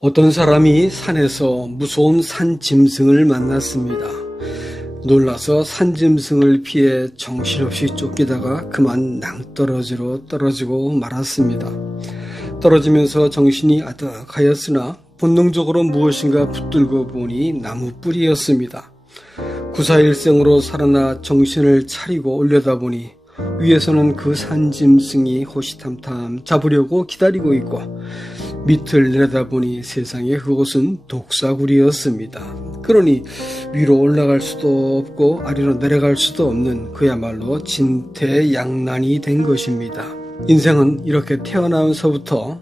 어떤 사람이 산에서 무서운 산짐승을 만났습니다. 놀라서 산짐승을 피해 정신없이 쫓기다가 그만 낭떠러지로 떨어지고 말았습니다. 떨어지면서 정신이 아득하였으나 본능적으로 무엇인가 붙들고 보니 나무 뿌리였습니다. 구사일생으로 살아나 정신을 차리고 올려다보니 위에서는 그 산짐승이 호시탐탐 잡으려고 기다리고 있고 밑을 내려다보니 세상에 그곳은 독사굴이었습니다. 그러니 위로 올라갈 수도 없고 아래로 내려갈 수도 없는 그야말로 진퇴양난이 된 것입니다. 인생은 이렇게 태어나면서부터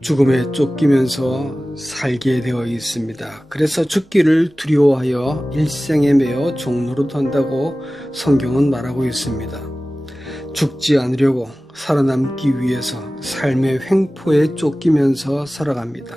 죽음에 쫓기면서 살게 되어 있습니다. 그래서 죽기를 두려워하여 일생에 매어 종노릇한다고 성경은 말하고 있습니다. 죽지 않으려고 살아남기 위해서 삶의 횡포에 쫓기면서 살아갑니다.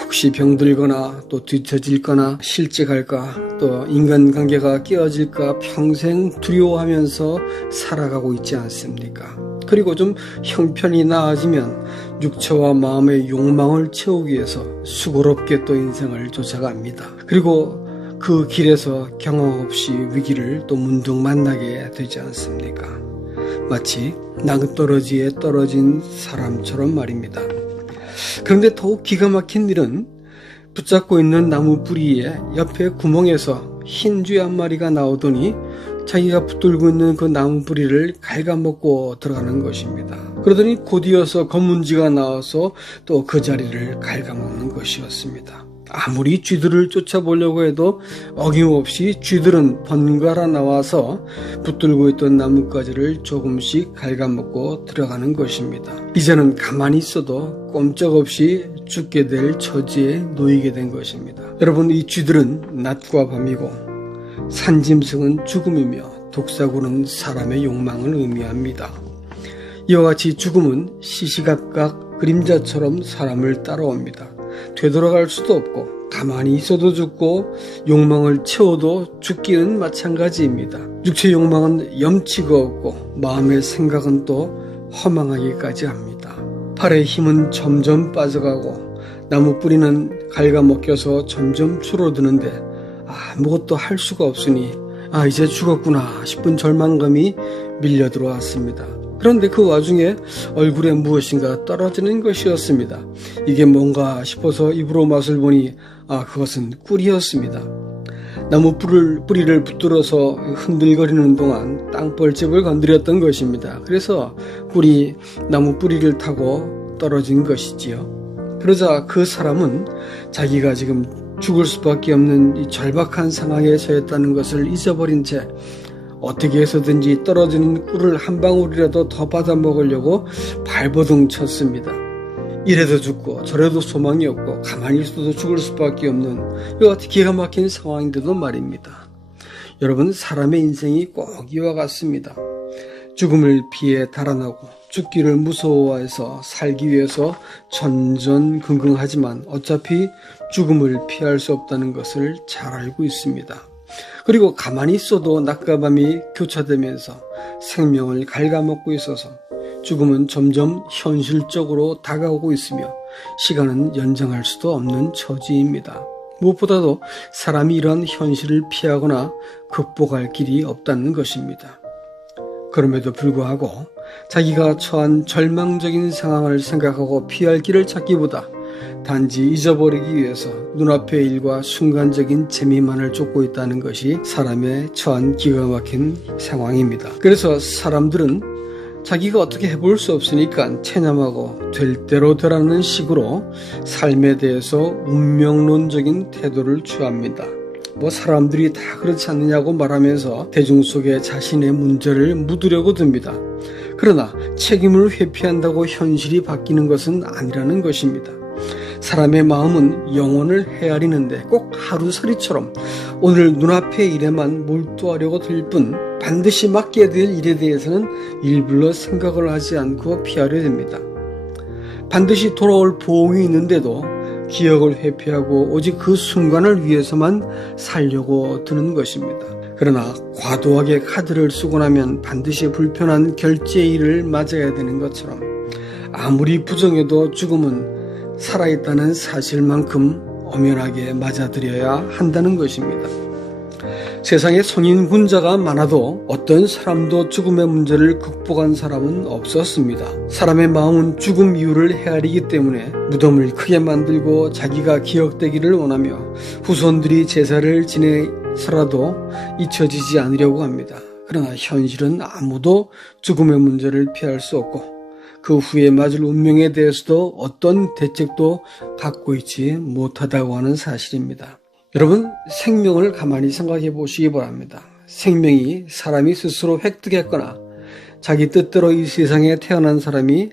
혹시 병들거나 또 뒤처질거나 실직할까 또 인간관계가 깨어질까 평생 두려워하면서 살아가고 있지 않습니까? 그리고 좀 형편이 나아지면 육체와 마음의 욕망을 채우기 위해서 수고롭게 또 인생을 쫓아갑니다. 그리고 그 길에서 경험 없이 위기를 또 문득 만나게 되지 않습니까? 마치 낭떠러지에 떨어진 사람처럼 말입니다. 그런데 더욱 기가 막힌 일은 붙잡고 있는 나무 뿌리에 옆에 구멍에서 흰 쥐 한 마리가 나오더니 자기가 붙들고 있는 그 나무 뿌리를 갉아먹고 들어가는 것입니다. 그러더니 곧이어서 검은쥐가 나와서 또 그 자리를 갉아먹는 것이었습니다. 아무리 쥐들을 쫓아보려고 해도 어김없이 쥐들은 번갈아 나와서 붙들고 있던 나뭇가지를 조금씩 갉아먹고 들어가는 것입니다. 이제는 가만히 있어도 꼼짝없이 죽게 될 처지에 놓이게 된 것입니다. 여러분, 이 쥐들은 낮과 밤이고 산짐승은 죽음이며 독사굴은 사람의 욕망을 의미합니다. 이와 같이 죽음은 시시각각 그림자처럼 사람을 따라옵니다. 되돌아갈 수도 없고 가만히 있어도 죽고 욕망을 채워도 죽기는 마찬가지입니다. 육체 욕망은 염치가 없고 마음의 생각은 또 허망하기까지 합니다. 팔의 힘은 점점 빠져가고 나무 뿌리는 갉아먹혀서 점점 줄어드는데 아무것도 할 수가 없으니 이제 죽었구나 싶은 절망감이 밀려 들어왔습니다. 그런데 그 와중에 얼굴에 무엇인가 떨어지는 것이었습니다. 이게 뭔가 싶어서 입으로 맛을 보니 그것은 꿀이었습니다. 나무 뿌리를 붙들어서 흔들거리는 동안 땅벌집을 건드렸던 것입니다. 그래서 꿀이 나무 뿌리를 타고 떨어진 것이지요. 그러자 그 사람은 자기가 지금 죽을 수밖에 없는 이 절박한 상황에 처했다는 것을 잊어버린 채 어떻게 해서든지 떨어지는 꿀을 한 방울이라도 더 받아 먹으려고 발버둥 쳤습니다. 이래도 죽고 저래도 소망이 없고 가만히 있어도 죽을 수밖에 없는 이와 같은 기가 막힌 상황인데도 말입니다. 여러분, 사람의 인생이 꼭 이와 같습니다. 죽음을 피해 달아나고 죽기를 무서워해서 살기 위해서 전전긍긍하지만 어차피 죽음을 피할 수 없다는 것을 잘 알고 있습니다. 그리고 가만히 있어도 낮과 밤이 교차되면서 생명을 갉아먹고 있어서 죽음은 점점 현실적으로 다가오고 있으며 시간은 연장할 수도 없는 처지입니다. 무엇보다도 사람이 이러한 현실을 피하거나 극복할 길이 없다는 것입니다. 그럼에도 불구하고 자기가 처한 절망적인 상황을 생각하고 피할 길을 찾기보다 단지 잊어버리기 위해서 눈앞의 일과 순간적인 재미만을 쫓고 있다는 것이 사람의 처한 기가 막힌 상황입니다. 그래서 사람들은 자기가 어떻게 해볼 수 없으니까 체념하고 될 대로 되라는 식으로 삶에 대해서 운명론적인 태도를 취합니다. 사람들이 다 그렇지 않느냐고 말하면서 대중 속에 자신의 문제를 묻으려고 듭니다. 그러나 책임을 회피한다고 현실이 바뀌는 것은 아니라는 것입니다. 사람의 마음은 영혼을 헤아리는데 꼭 하루살이처럼 오늘 눈앞의 일에만 몰두하려고 들 뿐 반드시 맡게 될 일에 대해서는 일부러 생각을 하지 않고 피하려 됩니다. 반드시 돌아올 보응이 있는데도 기억을 회피하고 오직 그 순간을 위해서만 살려고 드는 것입니다. 그러나 과도하게 카드를 쓰고 나면 반드시 불편한 결제일을 맞아야 되는 것처럼 아무리 부정해도 죽음은 살아있다는 사실만큼 엄연하게 맞아들여야 한다는 것입니다. 세상에 성인 군자가 많아도 어떤 사람도 죽음의 문제를 극복한 사람은 없었습니다. 사람의 마음은 죽음 이유를 헤아리기 때문에 무덤을 크게 만들고 자기가 기억되기를 원하며 후손들이 제사를 지내서라도 잊혀지지 않으려고 합니다. 그러나 현실은 아무도 죽음의 문제를 피할 수 없고 그 후에 맞을 운명에 대해서도 어떤 대책도 갖고 있지 못하다고 하는 사실입니다. 여러분, 생명을 가만히 생각해 보시기 바랍니다. 생명이 사람이 스스로 획득했거나 자기 뜻대로 이 세상에 태어난 사람이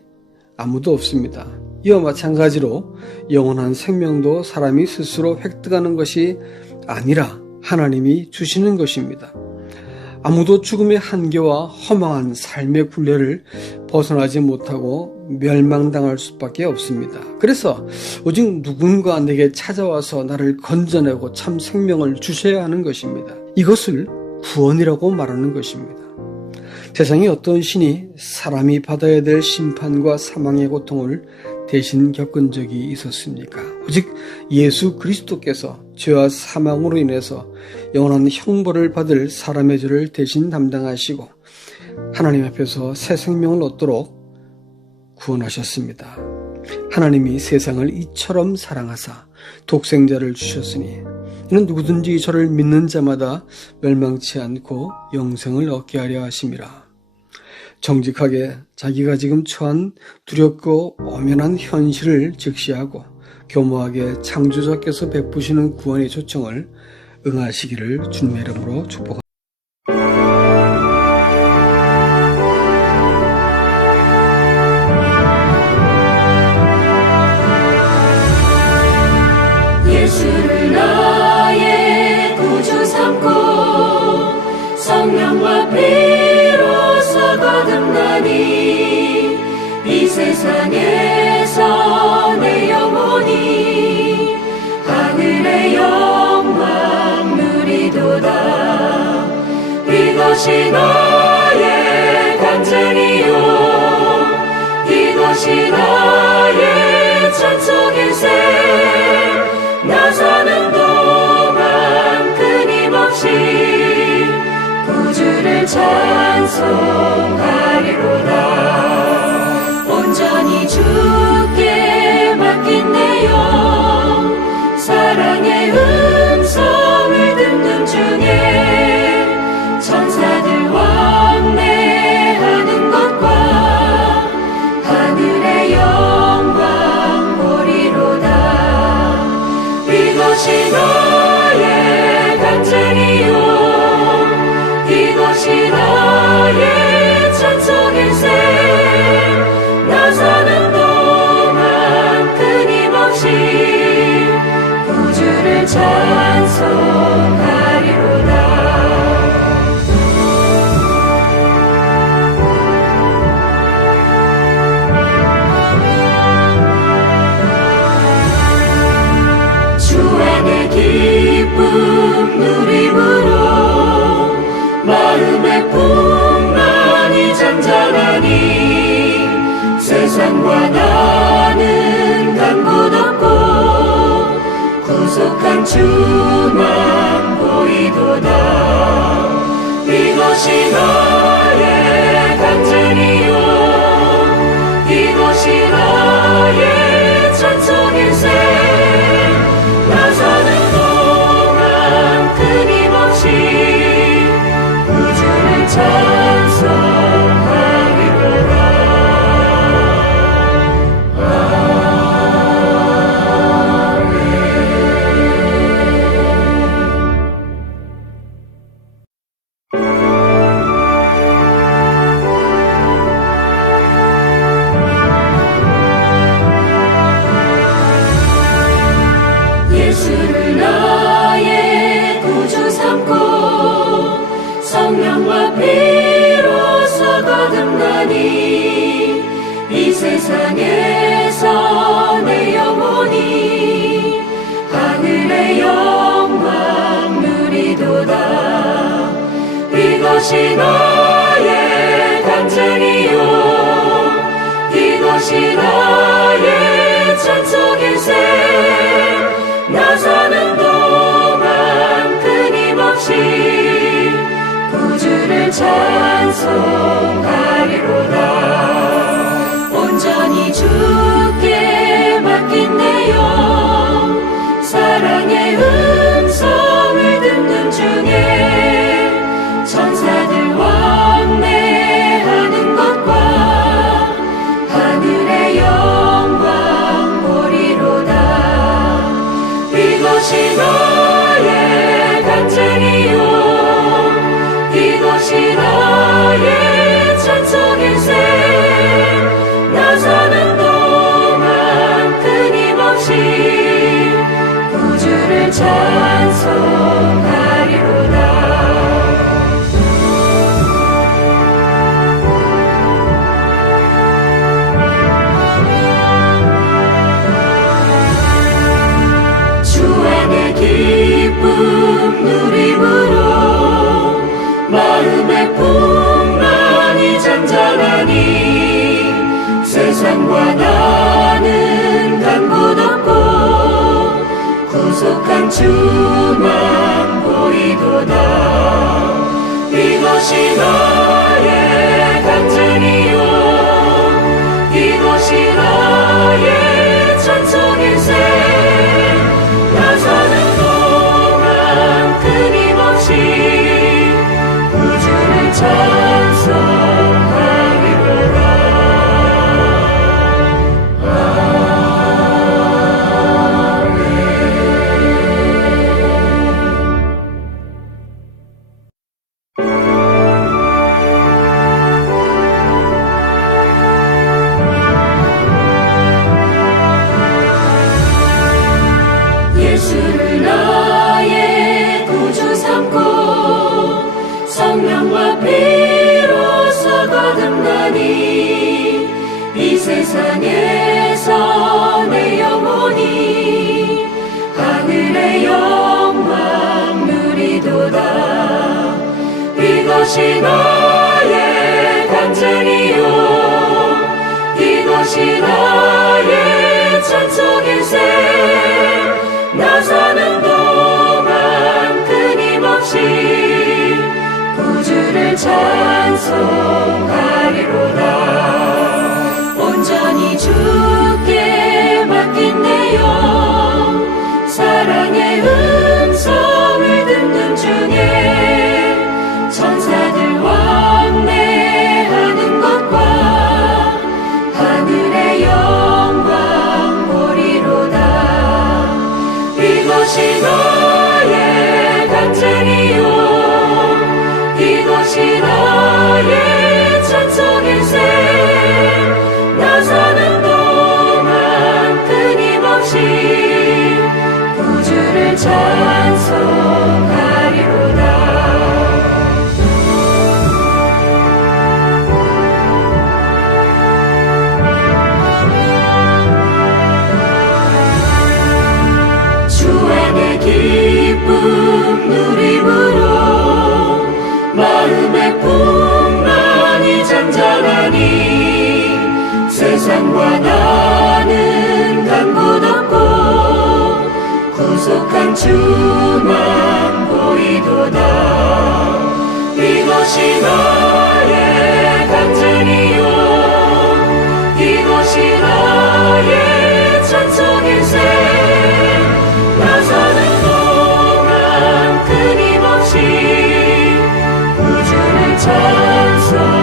아무도 없습니다. 이와 마찬가지로 영원한 생명도 사람이 스스로 획득하는 것이 아니라 하나님이 주시는 것입니다. 아무도 죽음의 한계와 허망한 삶의 굴레를 벗어나지 못하고 멸망당할 수밖에 없습니다. 그래서 오직 누군가 내게 찾아와서 나를 건져내고 참 생명을 주셔야 하는 것입니다. 이것을 구원이라고 말하는 것입니다. 세상에 어떤 신이 사람이 받아야 될 심판과 사망의 고통을 대신 겪은 적이 있었습니까? 오직 예수 그리스도께서 죄와 사망으로 인해서 영원한 형벌을 받을 사람의 죄를 대신 담당하시고 하나님 앞에서 새 생명을 얻도록 구원하셨습니다. 하나님이 세상을 이처럼 사랑하사 독생자를 주셨으니 이는 누구든지 저를 믿는 자마다 멸망치 않고 영생을 얻게 하려 하심이라. 정직하게 자기가 지금 처한 두렵고 엄연한 현실을 직시하고 교모하게 창조자께서 베푸시는 구원의 초청을 응하시기를 주님의 이름으로 축복합니다. 예수를 나의 구주 삼고 성령과 피로써 거듭나니 이 세상에서 내 영혼이 하늘의 영광 누리도다. 이것이 나의 간증이요 이것이 나의 찬송일세. 나 사는 동안 끊임없이 구주를 찬송하리로다. 온전히 주께 맡긴 내 영 사랑의 음성을 듣는 중에 천사들 왕래하는 것과 하늘의 영광 보리로다. 이것이 나의 간증이요 이것이 나의 찬송일세. 나 사는 동안 끊임없이 구주를 찬송하리로다. 주 안의 기쁨 누림으로 마음의 풍만이 잔잔하니 세상과 나는 간 곳 없고 구속한 주만 보이도다. 이것이 나의 간증이요 이것이 나의 찬송일세. 나 사는 동안 끊임없이 구주를 찬송하리로다. 예수를 나의 구주 삼고 성령과 피로써 거듭나니 이 세상에서 내 영혼이 하늘의 영광 누리도다. 이것이 나의 간증이요 이것이 나의 찬송일세 나 사는 동안 끊임없이 구주를 찬송하리로다. 온전히 주께 맡긴 내 영 사랑의 음성을 듣는 중에 천사들 왕래하는 것과 하늘의 영광 보리로다. 이것이 나의 간증이요 이것이 나의 찬송일세 나 사는 동안 끊임없이 구주를 찬송하리로다. 주 안에 기쁨 누림으로 마음의 풍만이 잔잔하니 세상과 나는 간 곳 없고 구속한 주만 보이도다. 이것이 나의 간증이요 이것이 나의 찬송일세 나 사는 동안 끊임없이 구주를 찬송하리로다. 예수를 나의 구주 삼고 성령과 피로써 거듭나니 이 세상에서 내 영혼이 하늘의 영광 누리도다. 이것이 나의 간증이요 이것이 나의 찬송일세 나 사는 동안 끊임없이 구주를 찬송하리로다. 온전히 주께 맡긴 내 영 사랑의 음성을 듣는 중에 천사들 왕래하는 것과 하늘의 영광 보리로다. 이것이 나의 간증이요 이것이 나의 찬송일세 나 사는 동안 끊임없이 구주를 찬송하리로다. 주 안에 기쁨 누림으로 마음의 풍만이 잔잔하니 세상과 나는 간 곳 없고 구속한 주만 보이도다. 이것이 나의 간증이요 이것이 나의 찬송일세 나 사는 동안 끊임없이 구주를 찬송하리로다.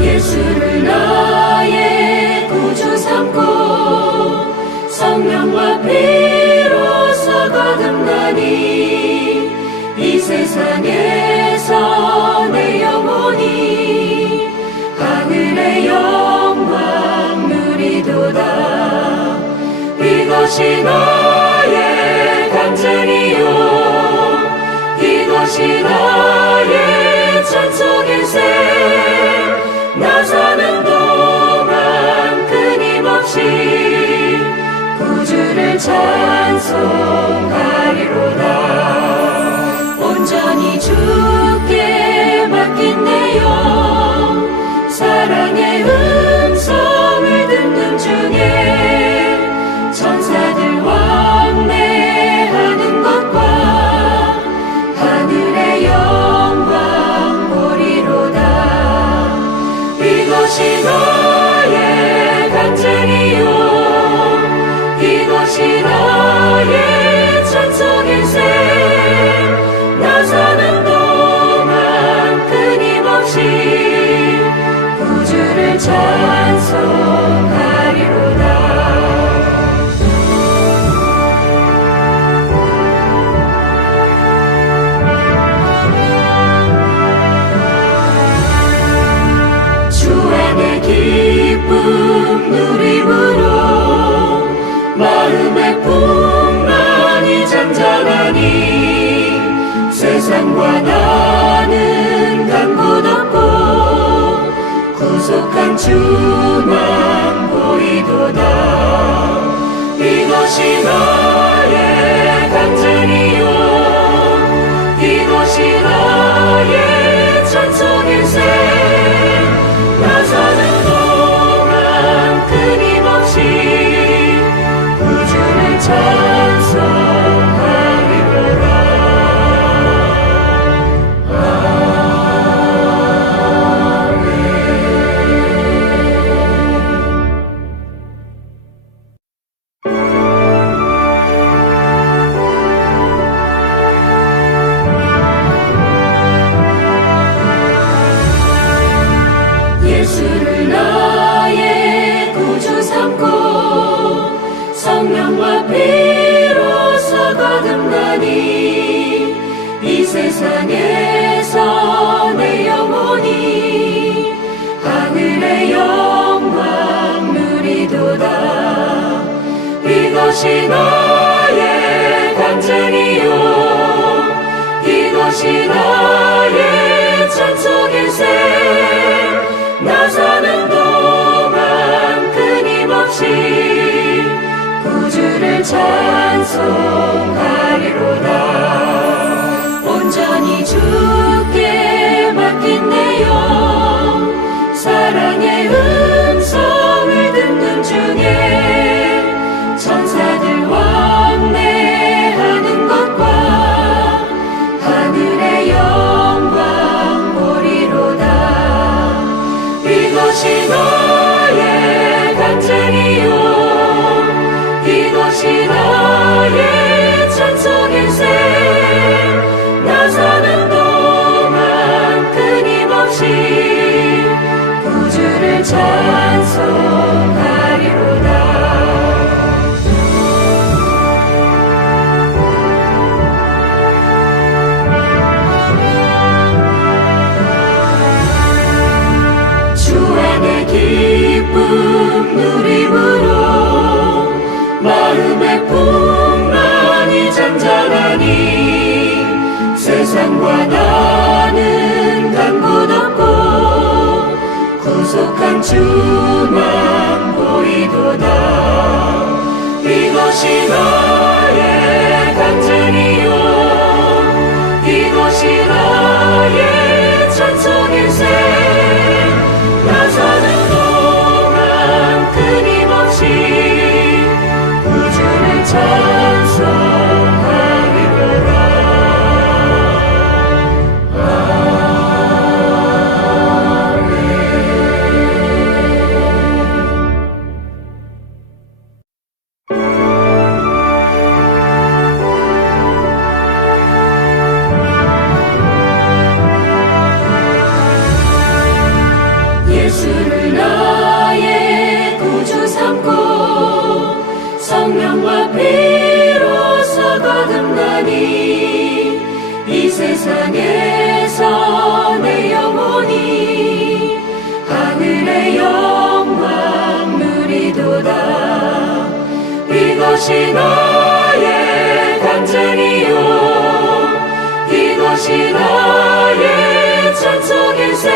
예수를 나의 구주 삼고 성령과 피로써 거듭나니 이 세상에서 내 영혼이 하늘의 영광 누리도다. 이것이 나의 간증이요 이것이 나의 찬송 찬송하리로다. 온전히 주께 맡긴 내 영, 사랑의 음성을 듣는 중에 천사들 왕래하는 것과 하늘의 영광 보리로다. 이것이 나의 간증이요, 이것이 나의 찬송일세. 나 사는 동안 끊임없이 구주를 찬송하리로다. 주 안의 기쁨 누림으로 마음의 풍만이 잔잔하니 세상과 나는 간 곳 없고 구속한 주만 보이도다. 이것이 나의 간증이요, 이것이 나의 찬송일세. 나 사는 동안 끊임없이 구주를 찬송하리로다. 예수를 나의 구주 삼고 성령과 피로써 거듭나니 이 세상에서 내 영혼이 하늘의 영광 누리도다. 이것이 나의 간증이요, 이것이 나의 찬송일세. 나 사는 동안 끊임없이 구주를 찬송하리로다. 온전히 주께 맡긴 내 영, 사랑의 음성을 듣는 중에 천사들 왕래하는 것과 하늘의 영광 보리로다. 이것이 나의 간증이요, 이것이 나의 찬송일세. 나 사는 동안 끊임없이 구주를 찬송하리로다. 기쁨 누림으로 마음의 풍만이 잔잔하니 세상과 나는 간 곳 없고 구속한 주만 보이도다. 이것이 나의 간증이요, 이것이 나의 찬송일세. 나 사는 동안 끊임없이 구주를 찬송하리로다. 예수를 나의 구주 삼고 성령과 피로써 거듭나니 이 세상에서 내 영혼이 하늘의 영광 누리도다. 이것이 나의 간증이요, 이것이 나의 찬송일세.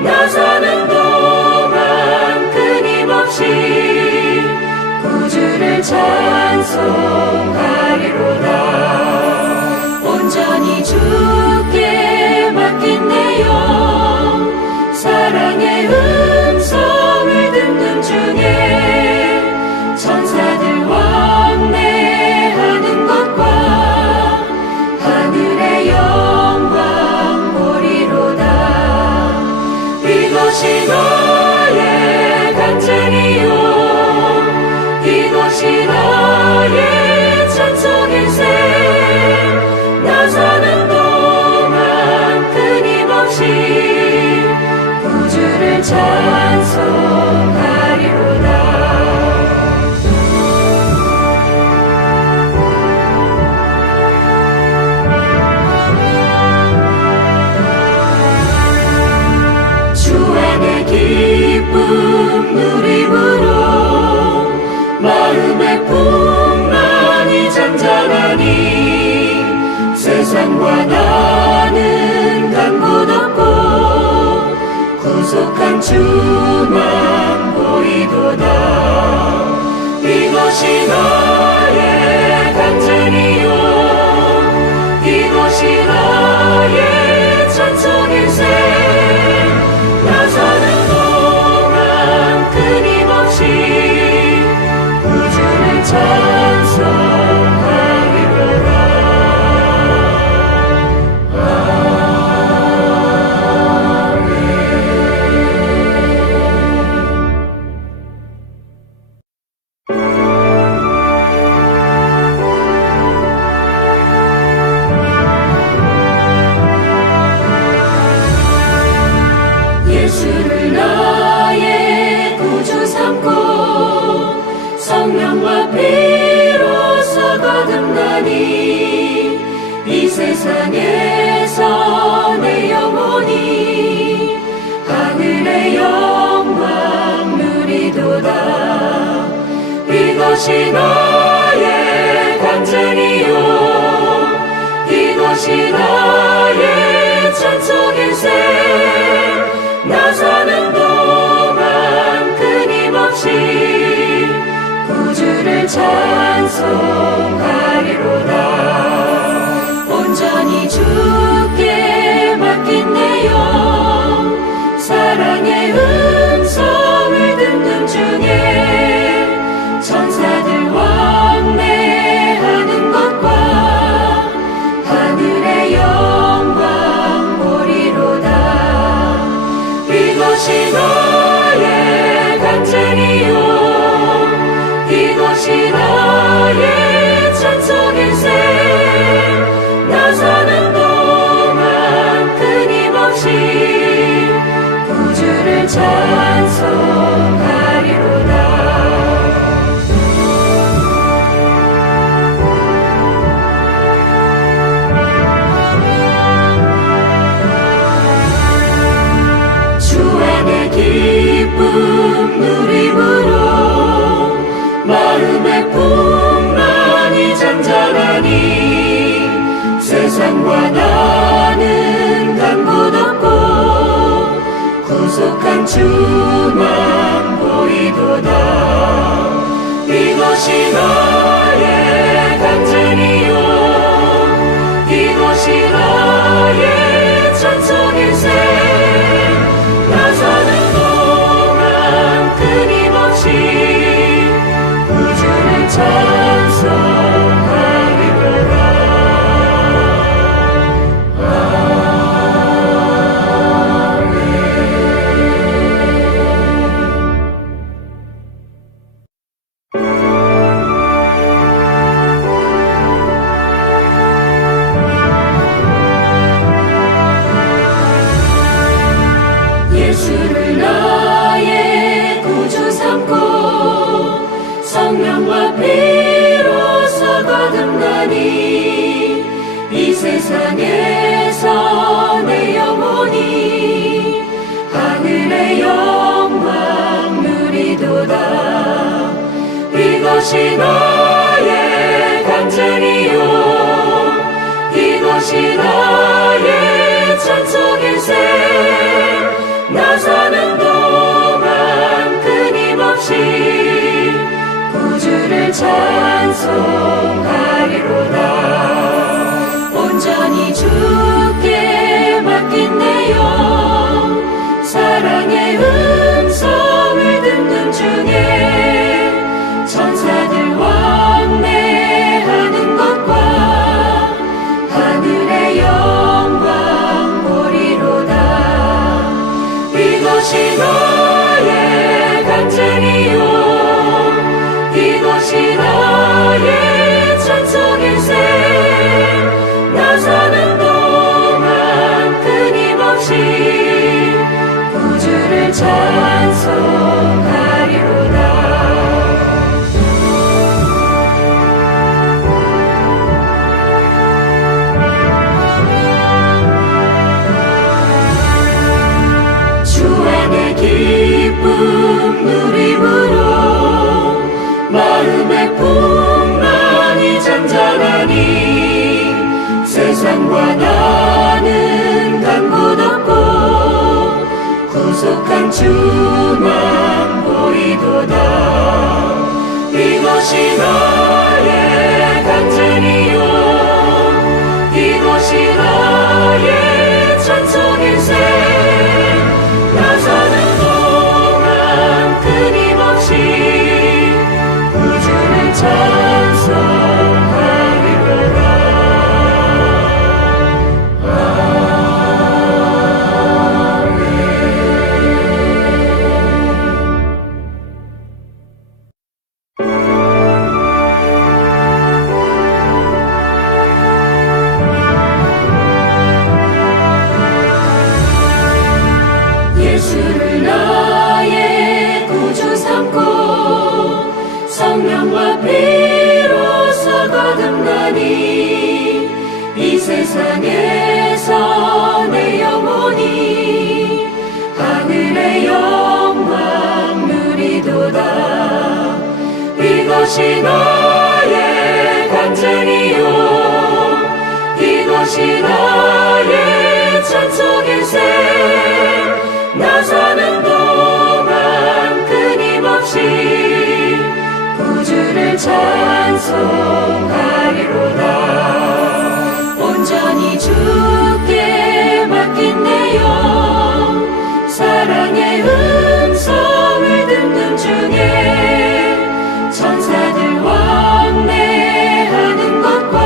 나 사는 동안 끊임없이 구주를 찬송하리로다. 찬송하리로다. 온전히 주께 맡긴 내 영, 사랑의 음성을 듣는 중에 천사들 왕래하는 것과 하늘의 영광 보리로다. 이것이 나의 간증이요, 이것이 나의 찬송일세. 나 사는 동안 끊임없이 구주를 찬송하리로다. 주 안에 기쁨 누림으로 마음의 풍랑이 잔잔하니 세상과 나는 간 곳 없고 구속한 주만 보이도다. 이것이 나의 간증이요, 이것이 나의 찬송일세. 나 사는 동안 끊임없이 구주를 찬송하리로다. 예수를 나의 구주 삼고 성령과 피로써 거듭나니 이 세상에서 내 영혼이 하늘의 영광 누리도다. 이것이 나의 간증이요, 이것이 나의 찬송일세. 나 사는 동안 끊임없이 구주를 찬송하리로다. 온전히 주께 맡긴 내 영, 사랑의 음성을 듣는 중에 천사들 왕래하는 것과 하늘의 영광 보리로다. 이것이 나의 간증이요, 이것이 나의 찬송일세. 나 사는 동안 끊임없이 구주를 찬송하리로다. 기쁨 누림으로 마음의 풍랑이 잔잔하니 세상과 나는 간 곳 없고 구속한 주만 보이도다. 이것이 나의 간증이요, 이것이 나의 찬송일세. 나 사는 동안 끊임없이 구주를 찬송하리로다. 예수를 나의 구주 삼고 성령과 피로써 거듭나니 이 세상에서 내 영혼이 하늘의 영광 누리도다. 이것이 나의 간증이요, 이것이 나의 찬송일세. 나 사는 동안 끊임없이 구주를 구주를 찬송하리로다. 온전히 주께 맡긴 내 영, 사랑의 음성을 듣는 중에 천사들 왕래하는 것과 하늘의 영광 보리로다. 이것이 나의 간증이요, 이것이 나의 찬송일세. 나 사는 동안 끊임없이 구주를 찬송하리로다. 주 안에 기쁨 누림으로 마음의 풍랑이 잔잔하니 세상과 나는 간 곳 없고 구속한 주만 보이도다. 이것이 나의 간증이요, 이것이 나의 찬송일세. 나 사는 동안 끊임없이 구주를 찬송하리로다. 예수를 나의 구주 삼고 성령과 피로써 거듭나니 이 세상에서 내 영혼이 하늘의 영광 누리도다. 이것이 나의 간증이요, 이것이 나의 찬송일세. 나 사는 동안 끊임없이 구주를 찬송하리로다. 온전히 주께 맡긴 내 영, 사랑의 음성을 듣는 중에 천사들 왕래하는 것과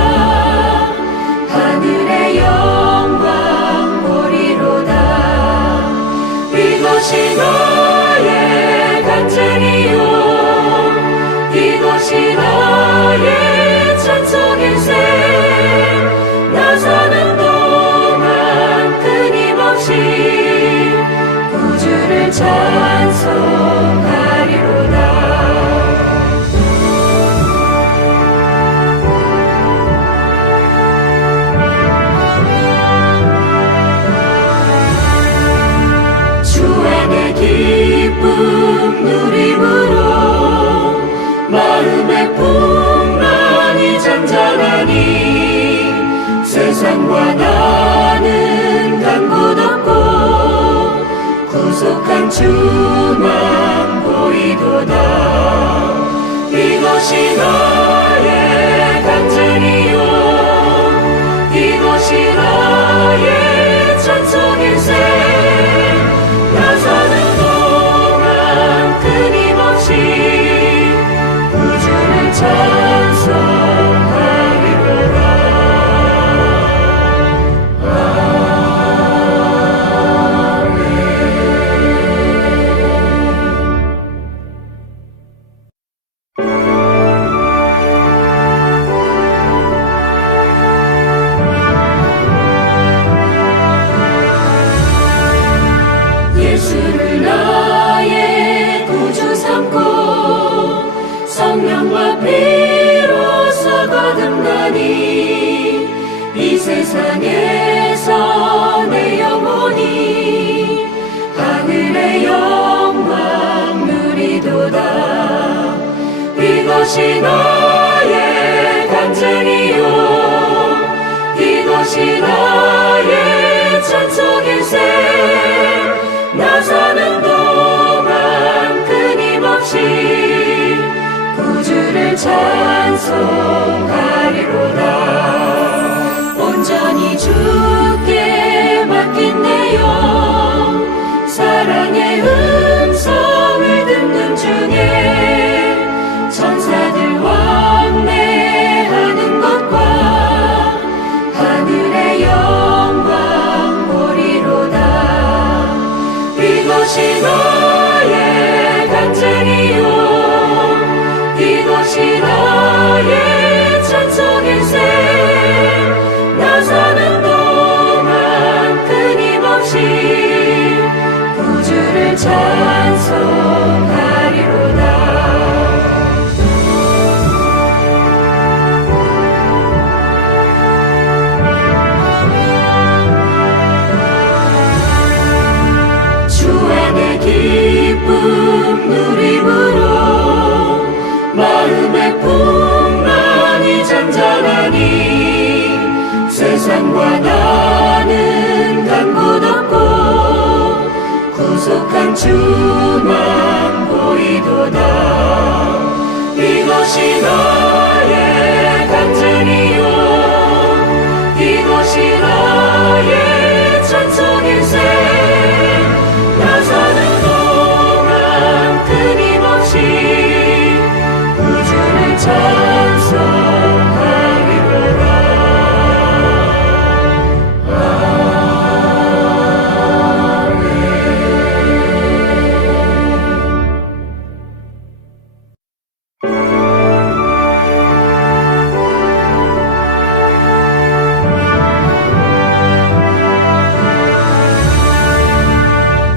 하늘의 영광 보리로다. 이것이 나의 간증이요, 이것이 나의 찬송일세. 나 사는 동안 끊임없이 구주를 찬송하리로다. 기쁨 누림으로 마음의 풍랑이 잔잔하니 세상과 나는 간 곳 없고 구속한 주만 보이도다. 이것이 나의 간증이요, 이것이 나의 찬송일세. 나 사는 동안 끊임없이 구주를 찬송하리로다. 예수를 나의 구주 삼고 성령과 피로써 거듭나니 이 세상에서 내 영혼이 하늘의 영광 누리도다. 이것이 나의 간증이요, 이것이 나의 찬송일세. 나 사는 동안 끊임없이 구주를 찬송하리로다. 온전히 주께 맡긴 내 영, 사랑의 음성을 듣는 중에 천사들 왕래하는 것과 하늘의 영광 보리로다. 이것이 나의 간증이요, 이것이 나의 찬송일세. 나 사는 동안 끊임없이 구주를 찬송하리로다. 주 안에 기쁨 누림으로 마음의 풍랑이 잔잔하니 세상과 나는 간 곳 없고 구속한 주만 보이도다. 이것이 나의 간증이요, 이것이 나의 찬송일세. 나 사는 동안 끊임없이 구주를 찬송하리로다.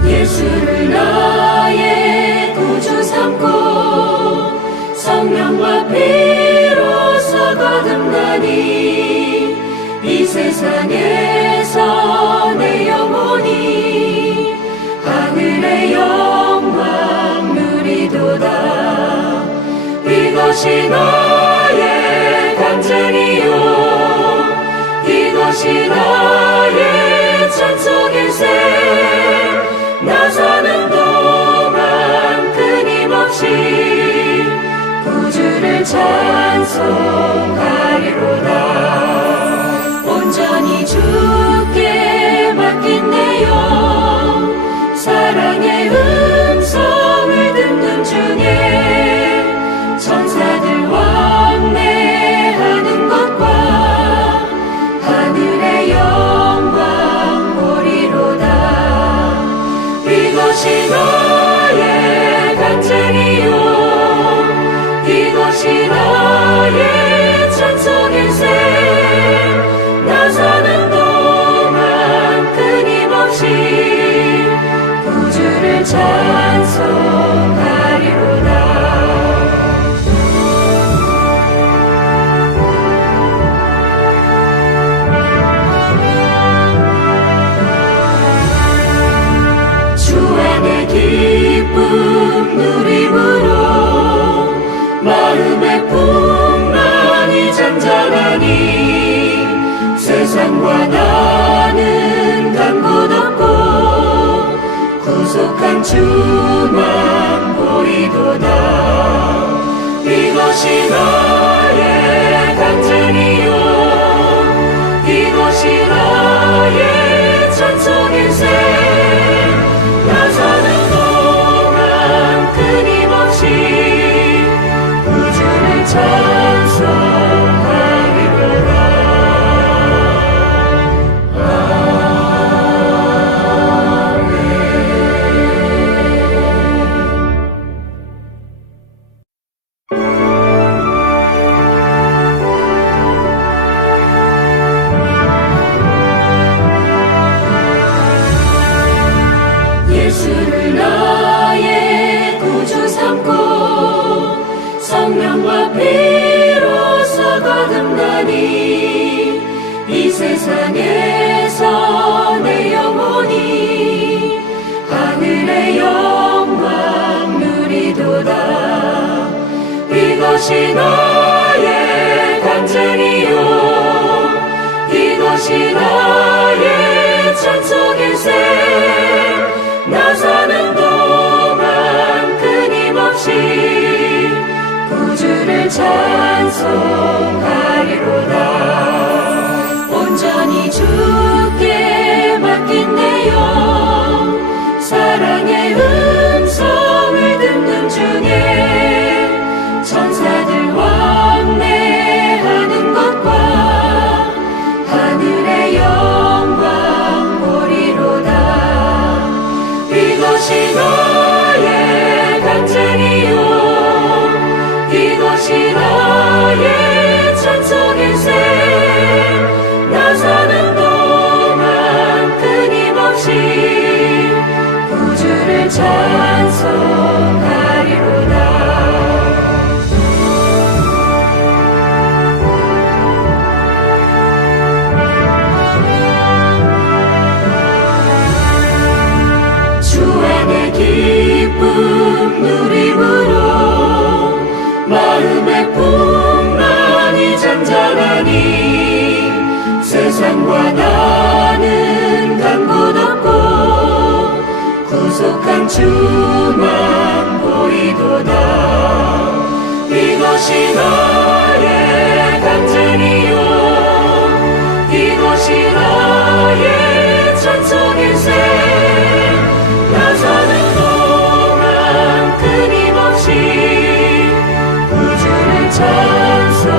예수를 나의 구주 삼고 성령과 피로써 거듭나니 이 세상에서 내 영혼이 하늘의 영광 누리도다. 이것이 나의 간증이요, 이것이 나의 찬송일세. 나 사는 동안 끊임없이 구주를 찬송하리로다. 온전히 주께 맡긴 내 영, 사랑의 음성을 듣는 중에 천사들 왕래하는 것과 하늘의 영광 보리로다. 이것이 나의 간증이요, 이것이 나의 찬송일세. 나 사는 동안 끊임없이 구주를 찬송하리로다. 기쁨 누림으로 마음의 풍랑이 잔잔하니 세상과 나는 간 곳 없고 구속한 주만 보이도다. 이것이 나의 간증이요, 이것이 나의 찬송일세. 나 사는 동안 끊임없이 구주를 찬송하리로다. 예수를 나의 구주 삼고 성령과 피로써 거듭나니 이 세상에서 내 영혼이 하늘의 영광 누리도다. 이것이 나의 간증이요, 이것이 나의 찬송일세. 나 사는 동안 끊임없이 구주를 찬송하리로다. 찬송하리로다. 온전히 주께 맡긴 내 영, 사랑의 음성을 듣는 중에 천사들 왕래하는 것과 하늘의 영광 보리로다. 이것이 나의 간증이요, 이것이 나의 찬송의 샘. 나 사는 동안 끊임없이 구주를 찬송하리로다. 주 안에 기쁨 누림으로 마음의 풍랑이 잔잔하니 세상과 나는 간 곳 없고 구속한 주만 보이도다. 이것이 나의 간증이요, 이것이 나의 찬송의 샘. 나 사는 동안 끊임없이 구주를 찬송하리로다.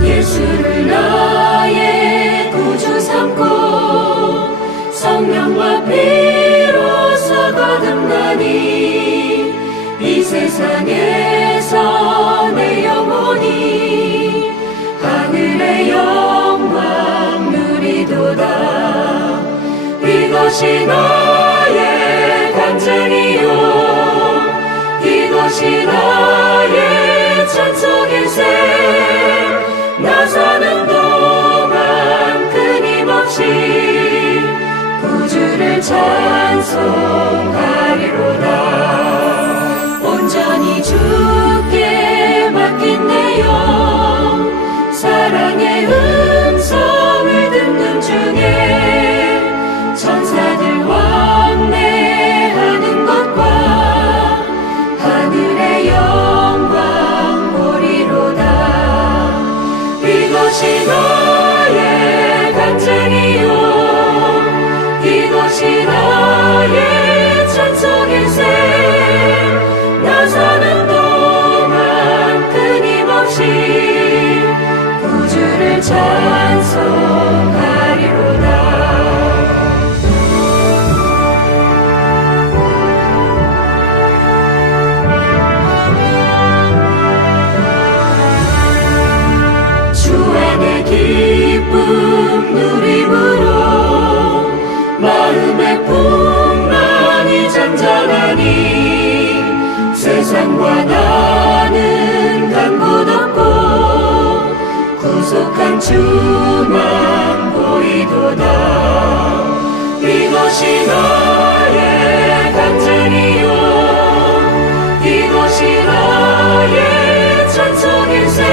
예수를 나의 구주 삼고 성령과 피로써 거듭나니 이 세상에서 내 영혼이 하늘의 영광 누리도다. 이것이 나의 간증이요, 이것이 나의 찬송의 샘. 나 사는 동안 끊임없이 구주를 찬송하리로다. 온전히 주께 맡긴 내 영, 사랑의 음성을 듣는 중에 천사들 왕래하는 것과 하늘의 영광 보리로다. 이것이 나의 간증이요, 이것이 나의 찬송의 샘. 나 사는 동안 끊임없이 구주를 찬송하리로다. 기쁨 누림으로 마음의 풍랑이 잔잔하니 세상과 나는 간 곳 없고 구속한 주만 보이도다. 이것이 나의 간증이요, 이것이 나의 찬송의 샘.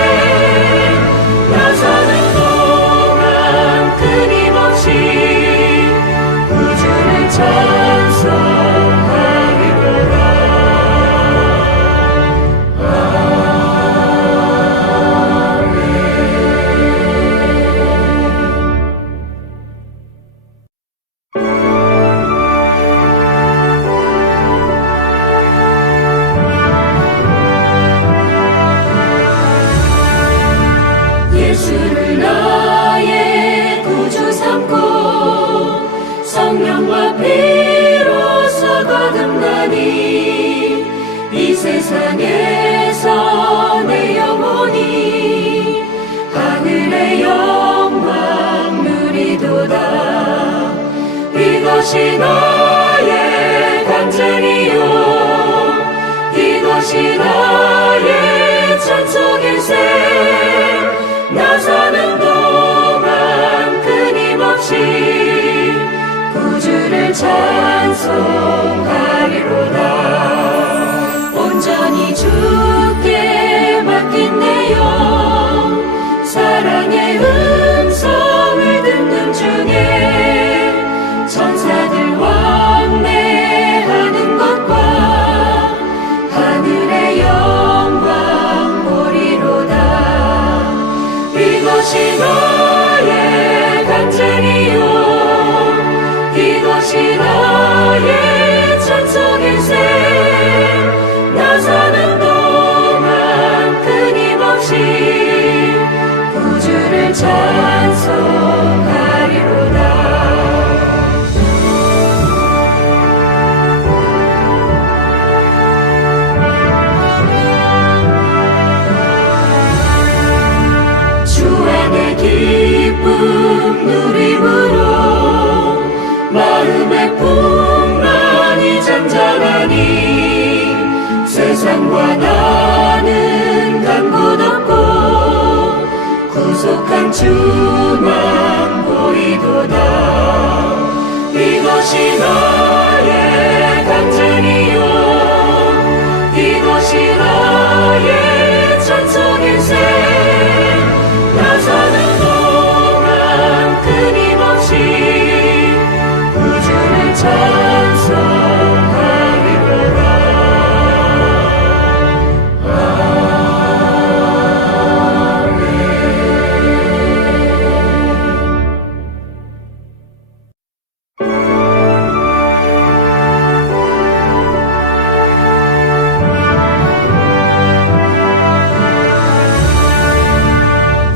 나 사는 동안 끊임없이 구주를 찬송하리로다. 예수를 나의 구주 삼고 성령과 피로써 거듭나니 이 세상에서 내 영혼이 하늘의 영광 누리도다. 이것이 나의 간증이요, 이것이 나의 찬송의 샘. 나 사는 동안 끊임없이 구주를 찬송 찬송하리로다. 온전히 주께 맡긴 내 영, 사랑의 음성을 듣는 중에 천사들 왕래하는 것과 하늘의 영광 보리로다. 이것이 나의 간증이요, 이것이 나의 찬송일세. 나 사는 동안 끊임없이 구주를 찬송하리로다. 주 안에 기쁨 누림으로 마음의 풍랑이 잔잔하니 세상과 나는 간 곳 없고 구속한 주만 보이도다. 이것이 나의 간증이요, 이것이 나의 찬송일세. 나 사는 동안 끊임없이 구주를 찬송하리로다.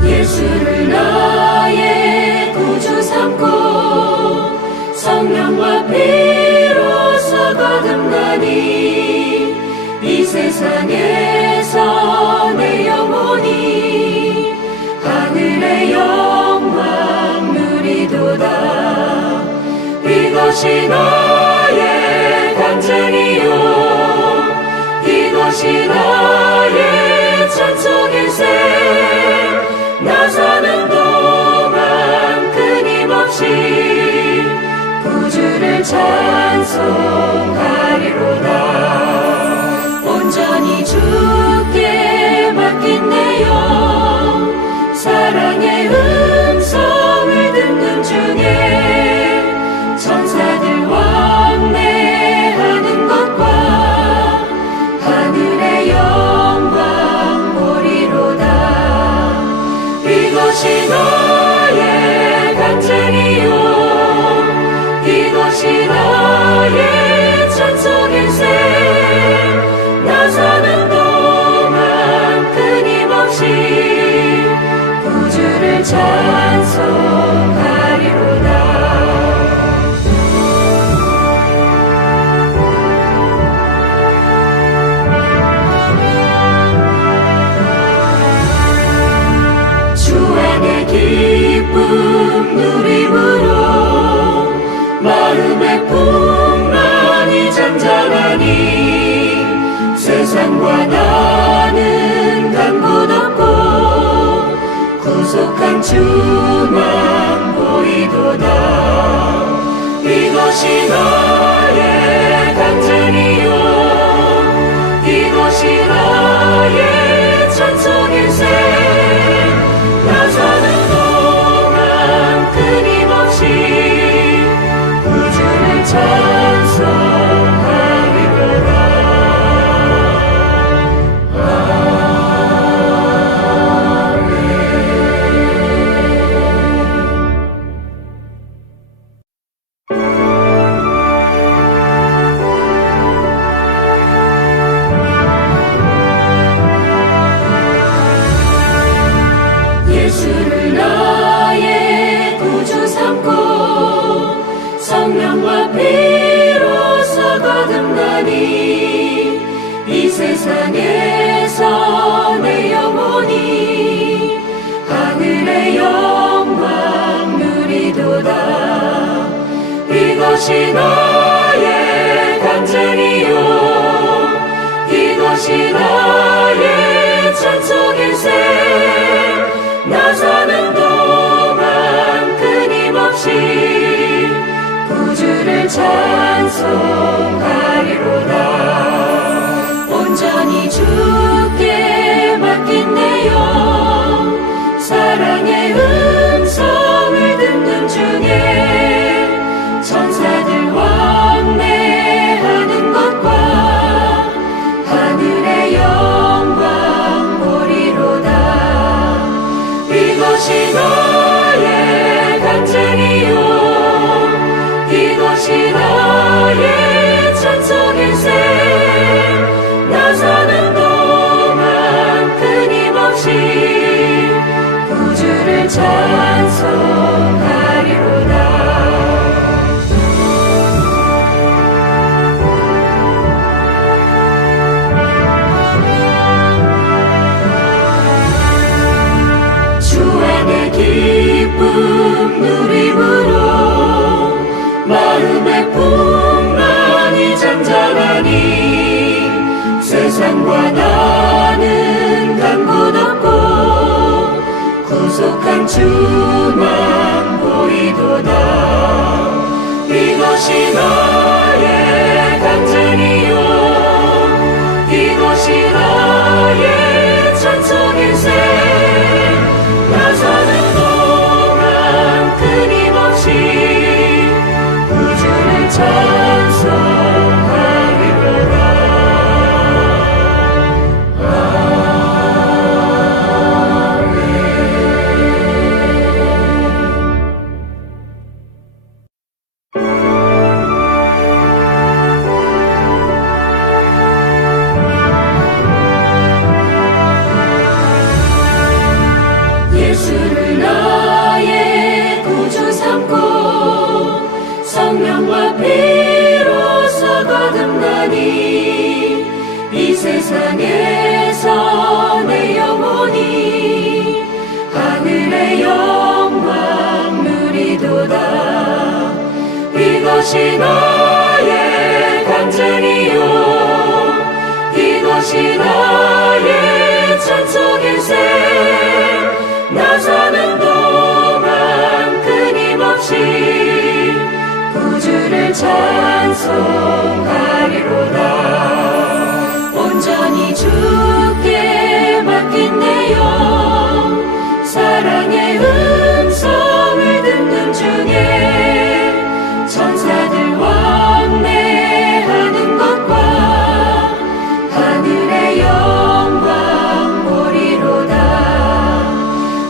예수를 나의 구주 삼고 성령과 피로써 거듭나니 이 세상에서 내 영혼이 하늘의 영광 누리도다. 이것이 나의 간증이요, 이것이 나의 찬송일세. 나 사는 동안 끊임없이 구주를 찬송하리로다. 온전히 주께 맡긴 내 영, 사랑의 음성을 듣는 중에 천사들 왕래하는 것과 하늘의 영광 보리로다. 이것이 나의 간증이요, 이것이 나의 찬송일세. 나 사는 동안 끊임없이 구주를 찬송하리로다. 기쁨 누림으로 마음의 풍랑이 잔잔하니 세상과 나는 간 곳 없고 구속한 주만 보이도다. 이것이 나의 간증이요, 이것이 나의 찬송일세. 나 사는 동안 끊임없이 구주를 찬송하리로다. 예수를 나의 구주 삼고 성령과 피로써 거듭나니 이 세상에서 내 영혼이 하늘의 영광 누리도다. 이것이 나의 간증이요, 이것이 나의 찬송일세. 나 사는 동안 끊임없이 구주를 찬송하리로다. 찬송하리로다. 온전히 주께 맡긴 내 영, 사랑의 음성을 듣는 중에 천사들 왕래하는 것과 하늘의 영광 보리로다. 이것이 나의 간증이요, 이것이 나의 찬송일세. 나 사는 동안 끊임없이 구주를 찬송하리로다. 주 안의 기쁨 누림으로 마음의 풍랑이 잔잔하니 세상과 나는 간 곳 없고 구속한 주만 보이도다. 이것이 나의 간증이요, 이것이 나의 찬송일세. 나 사는 동안 끊임없이 구주를 찬송하리로다. 예수를 나의 구주 삼고 성령과 피로써 거듭나니 이 세상에서 내 영혼이 하늘의 영광 누리도다. 이것이 나의 간증이요, 이것이 나의 찬송일세. 나 사는 동안 끊임없이 구주를 찬송하리로다. 온전히 주께 맡긴 내 영, 사랑의 음성을 듣는 중에 천사들 왕래하는 것과 하늘의 영광 보리로다.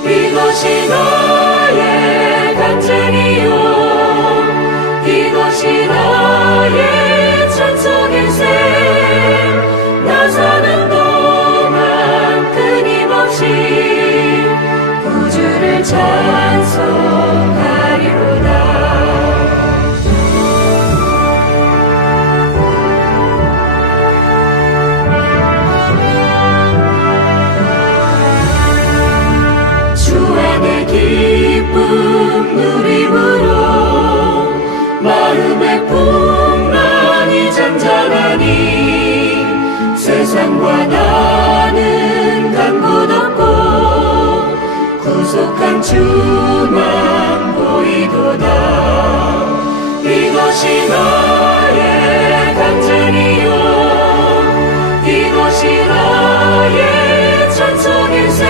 이것이 나의 간증이요, 이것이 나의 찬송일세. 나 사는 동안 끊임없이 구주를 찬송하리로다. 주 안의 기쁨 누림으로 마음의 풍랑이 잔잔하니 세상과 나는 간 곳 없고 구속한 주만 보이도다. 이것이 나의 간증이요, 이것이 나의 찬송일세.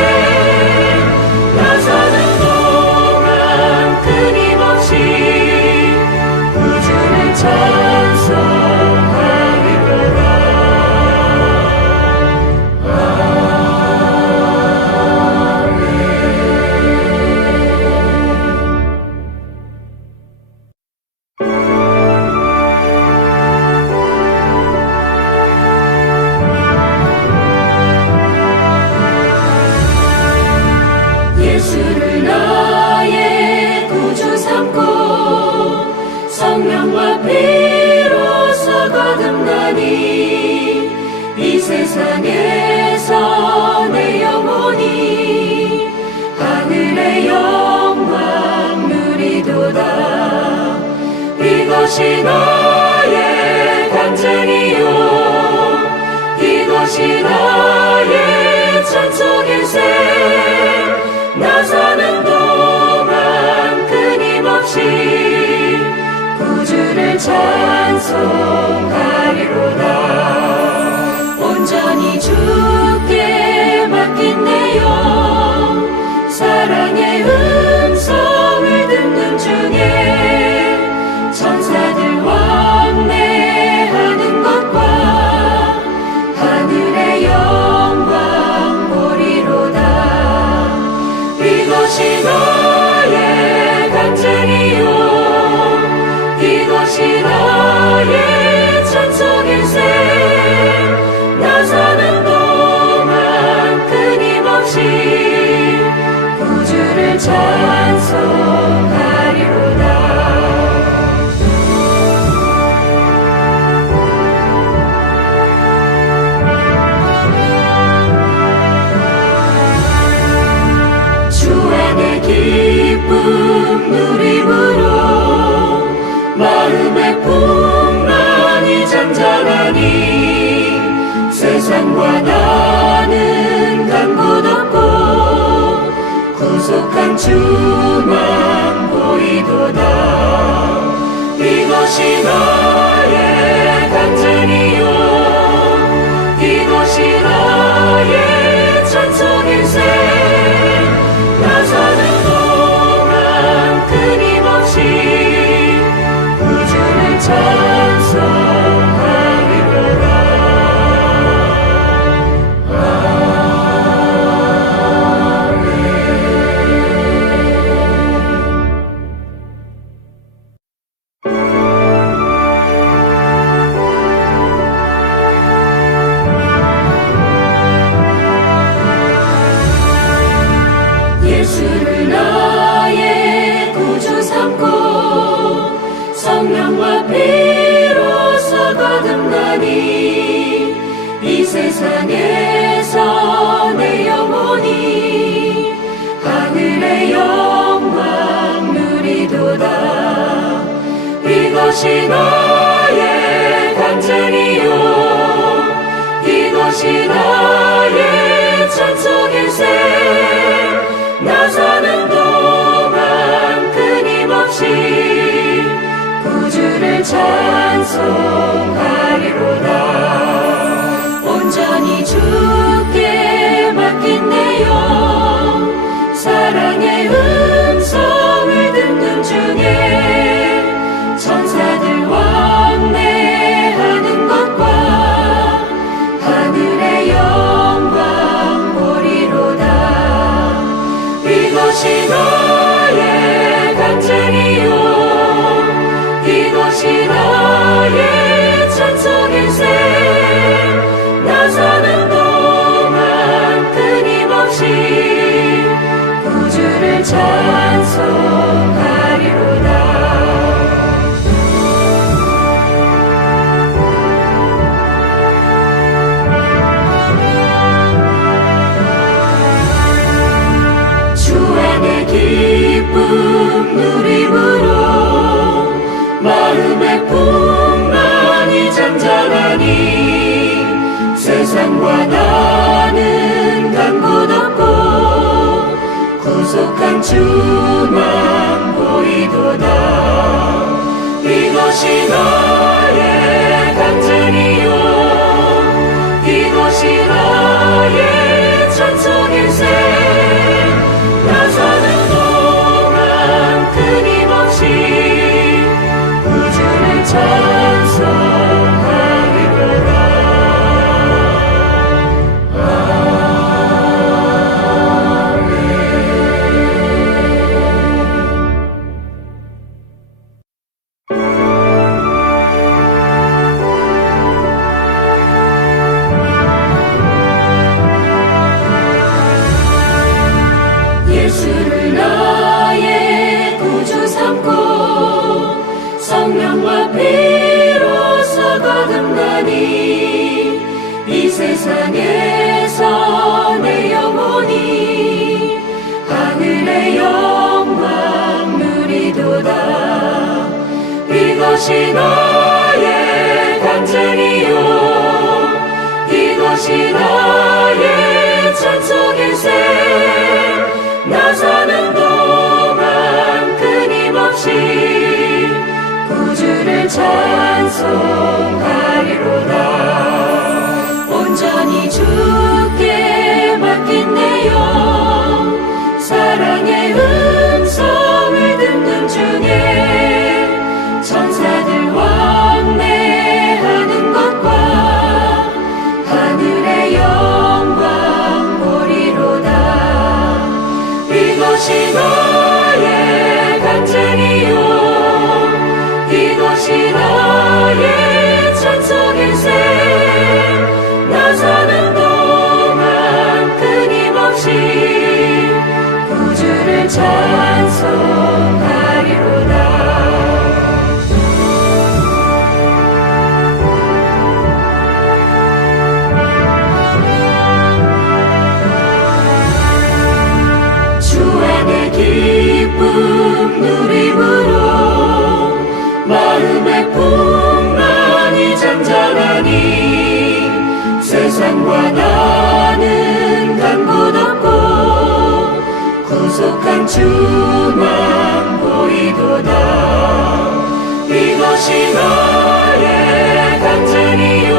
나 사는 동안 끊임없이 구주를 찬송하리로다. 예수를 나의 구주 삼고 성령과 피로써 거듭나니 이 세상에서 내 영혼이 하늘의 영광 누리도다. 이것이 나의 간증이요, 이것이 나의 찬송일세. 나 사는 동안 끊임없이 구주를 찬송하리로다. 찬송하리로다. 온전히 주께 맡긴 내 영, 사랑의 음성을 듣는 중에 천사들 왕래하는 것과 하늘의 영광 보리로다. 이것이 나의 간증이요, 이것이 나의 찬송일세. 나 사는 동안 끊임없이 구주를 찬송하리로다. 주 안에 기쁨 누림으로 마음의 풍랑이 잔잔하니 세상과 나는 간 곳 없고 구속한 주만 보이도다. 이것이 나의 간증이요, 이것이 나의 찬송일세. 나 사는 동안 끊임없이 구주를 찬송하리로다. 예수를 나의 구주 삼고 성령과 피로써 거듭나니 이 세상에서 내 영혼이 하늘의 영광 누리도다. 이것이 나의 간증이요, 이것이 나의 찬송일세. 나 사는 동안 끊임없이 구주를 찬송하리로다. 온전히 주께 맡긴 내 영, 사랑의 음성을 듣는 중에 천사들 왕래하는 것과 하늘의 영광 보리로다. 이것이 나의 간증이요, 이것이 나의 찬송일세. 나 사는 동안 끊임없이 구주를 찬송하리로다. 기쁨 누림으로 마음의 풍랑이 잔잔하니 세상과 나는 간 곳 없고 구속한 주만 보이도다. 이것이 나의 간증이요, 이것이 나의 찬송일세. 나 사는 동안 끊임없이 구주를 찬송하리로다. 예수를 나의 구주 삼고 성령과 피로써 거듭나니 이 세상에서 내 영혼이 하늘의 영광 누리도다. 이것이 나의 간증이요, 이것이 나의 찬송일세. 나 사는 동안 끊임없이 구주를 찬송하리로다. 찬송하리로다. 온전히 주께 맡긴 내 영, 사랑의 음성을 듣는 중에 천사들 왕래하는 것과 하늘의 영광 보리로다. 이것이 나의 간증이요, 이것이 나의 찬송일세. 나 사는 동안 끊임없이 구주를 찬송하리로다. 주 안에 기쁨 누림으로 마음의 풍랑이 잔잔하니 세상과 나는 간 곳 없고 구속한 주만 보이도다. 이것이 나의 간증이요,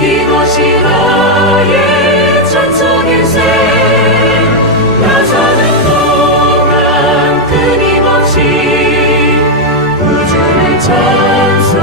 이것이 나의 찬송일세. 나 사는 동안 끊임없이 구주를 찬송하리로다.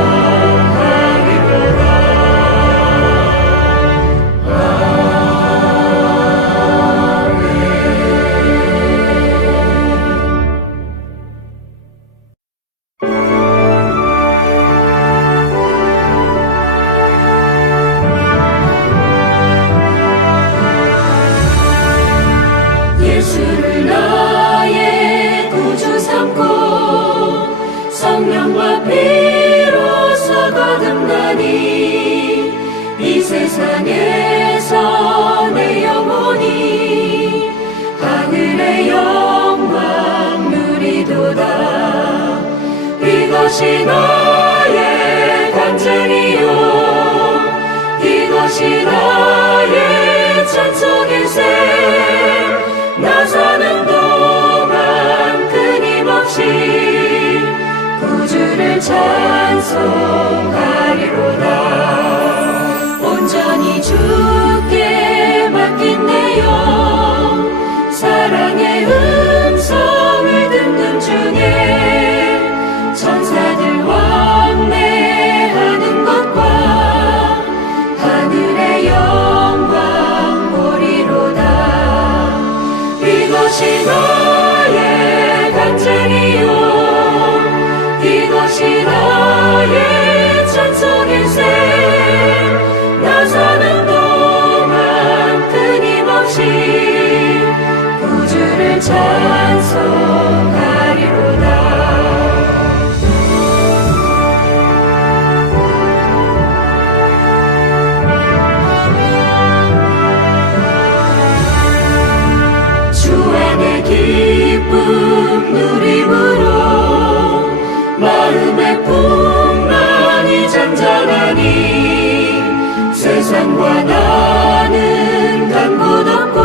예수를 나의 구주 삼고 성령과 피로써 거듭나니 이 세상에서 내 영혼이 하늘의 영광 누리도다. 이것이 나의 간증이요, 이것이 나의 찬송일세. 나 사는 동안 끊임없이 구주를 찬송하리로다. 온전히 주께 맡긴 내 영, 사랑의 음성을 듣는 중에 천사들 왕래하는 것과 하늘의 영광 보리로다. 이것이 나의 간증이요, 이것이 나의 찬송일세. 나 사는 동안 끊임없이 구주를 찬송하리로다. 기쁨 누림으로 마음의 풍랑이 잔잔하니 세상과 나는 간 곳 없고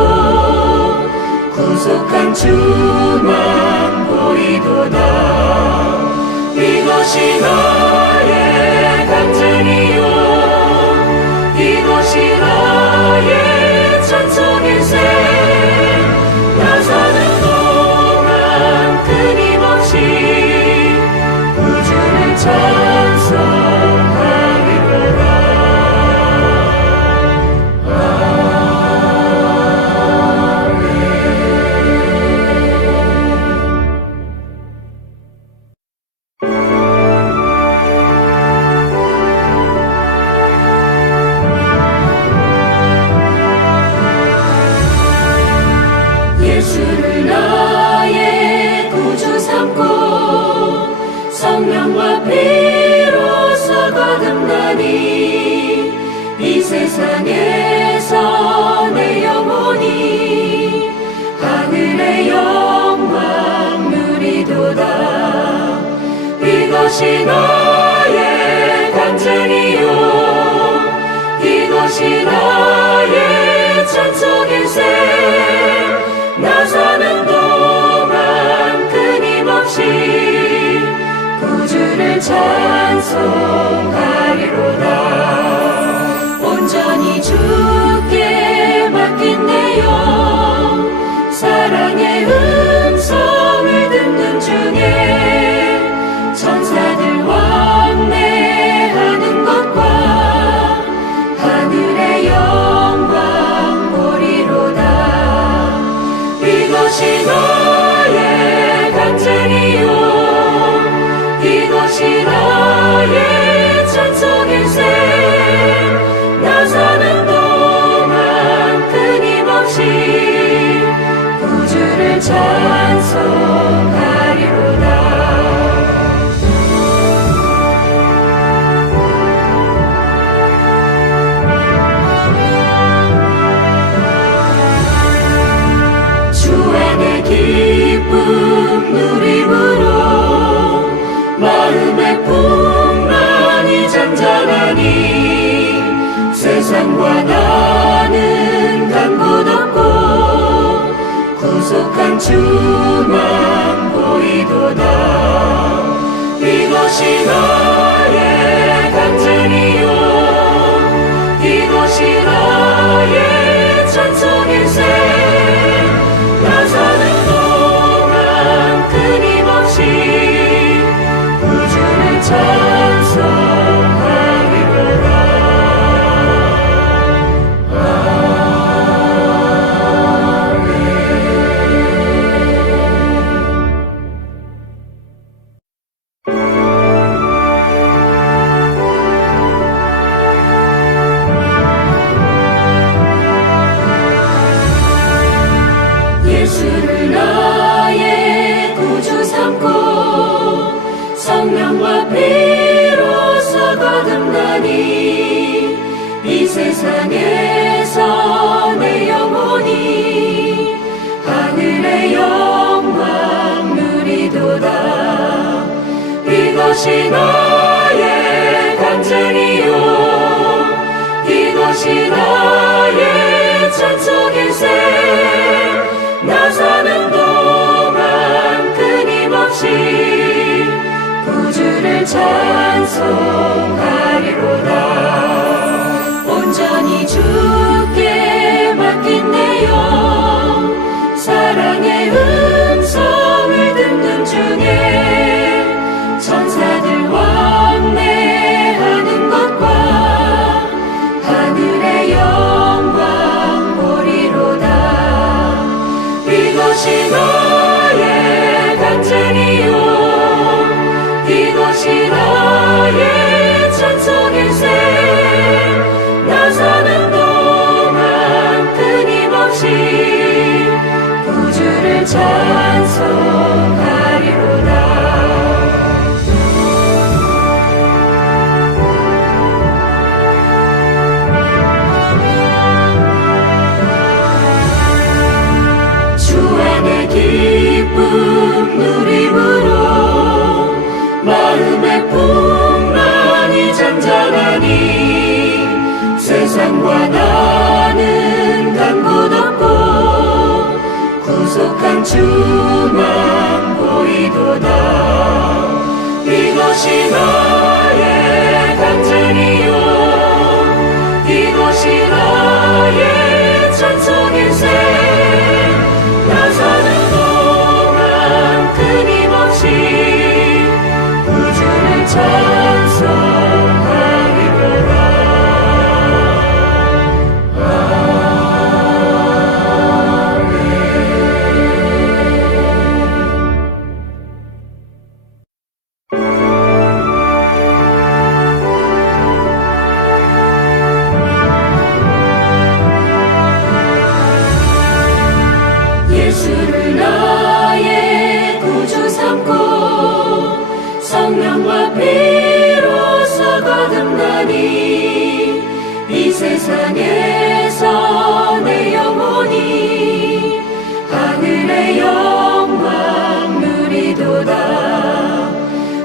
구속한 주만 보이도다. 이것이 나의 간증이요, 이것이 나의 찬송일세. 나 사는 동안 끊임없이 구주를 찬송하리로다. 예수를 나의 구주 삼고 성령과 피로써 거듭나니 이 세상에서 내 영혼이 하늘의 영광 누리도다. 이것이 나의 간증이요, 이것이 나의 찬송일세. 나 사는 동안 끊임없이 구주를 찬송하리로다. 찬송하리로다. 온전히 주께 맡긴 내 영, 사랑의 음성을 듣는 중에 천사들 왕래하는 것과 하늘의 영광 보리로다. 이것이 나의 간증이요, 이것이 나의 찬송일세. 나 사는 동안 끊임없이 구주를 찬송하리로다. 주 안에 기쁨 누림으로 마음의 풍랑이 잔잔하니 세상과 나는 간 곳 없고 구속한 주만 보이도다. 이것이 나의 간증이요, 이것이 나의 찬송일세. 나 사는 동안 끊임없이 구주를 찬송하리로다. 예수를 나의 구주 삼고 성령과 피로써 거듭나니 이 세상에서 내 영혼이 하늘의 영광 누리도다. 이것이 나의 간증이요, 이것이 나의 찬송일세. 나 사는 동안 끊임없이 구주를 찬송하리로다. 온전히 주께 맡긴 내 영, 사랑의 음성을 듣는 중에 천사들 왕래하는 것과 하늘의 영광 보리로다. 이것이 나의 간증이요, 이것이 나의 찬송일세. 나 사는 동안 끊임없이 구주를 찬송하리로다. 기쁨 누림으로 마음의 풍랑이 잔잔하니 세상과 나는 간 곳 없고 구속한 주만 보이도다. 이것이 나의 간증이요, 이것이 나의 찬송일세. 나 사는 동안 끊임없이 구주를 찬송하리로다. 예수를 나의 구주 삼고 성령과 피로써 거듭나니 이 세상에서 내 영혼이 하늘의 영광 누리도다.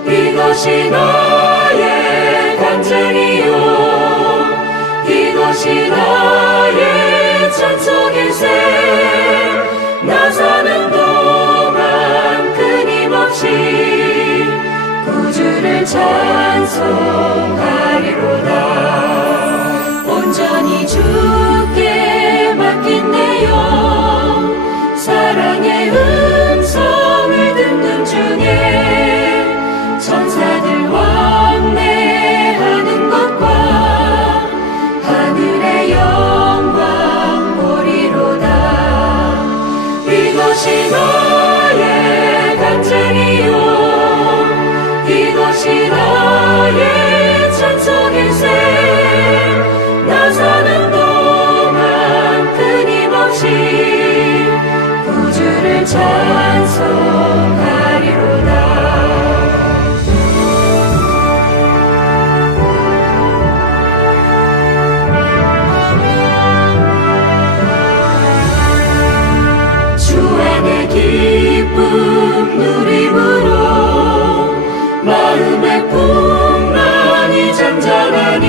이것이 나의 간증이요, 이것이 나의 찬송일세. 나 사는 동안 끊임없이 구주를 찬송하리로다. 찬송하리로다. 온전히 주께 맡긴 내 영, 사랑의 음성을 듣는 중에 천사들 왕래하는 것과 하늘의 영광 보리로다. 이것이 나의 간증이요, 이것이 나의 찬송일세. 나 사는 동안 끊임없이 구주를 찬송하리로다. 주 안에 기쁨 누림으로 마음의 풍랑이 잔잔하니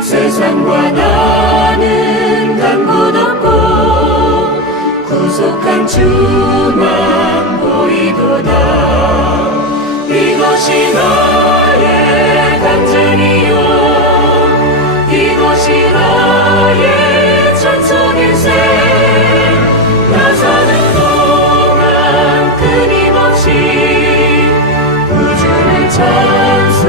세상과 나는 간 곳 없고 구속한 주만 보이도다. 이것이 나의 간증이요, 이것이 나의 찬송일세. 나 사는 동안 끊임없이 구주를 찬송하리로다.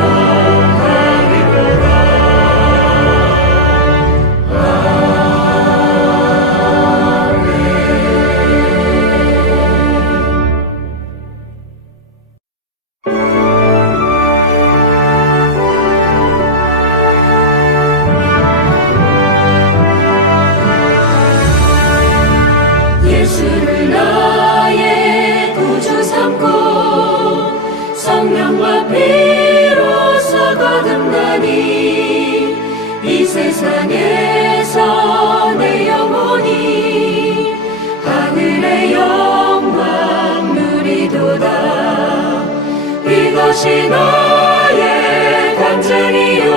예수를 나의 구주 삼고 성령과 피로써 거듭나니 이 세상에서 내 영혼이 하늘의 영광 누리도다. 이것이 나의 간증이요,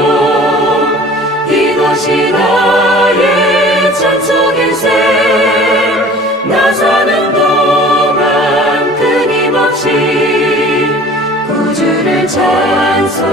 이것이 나의 찬송일세. 나 사는 동안 끊임없이 구주를 찬송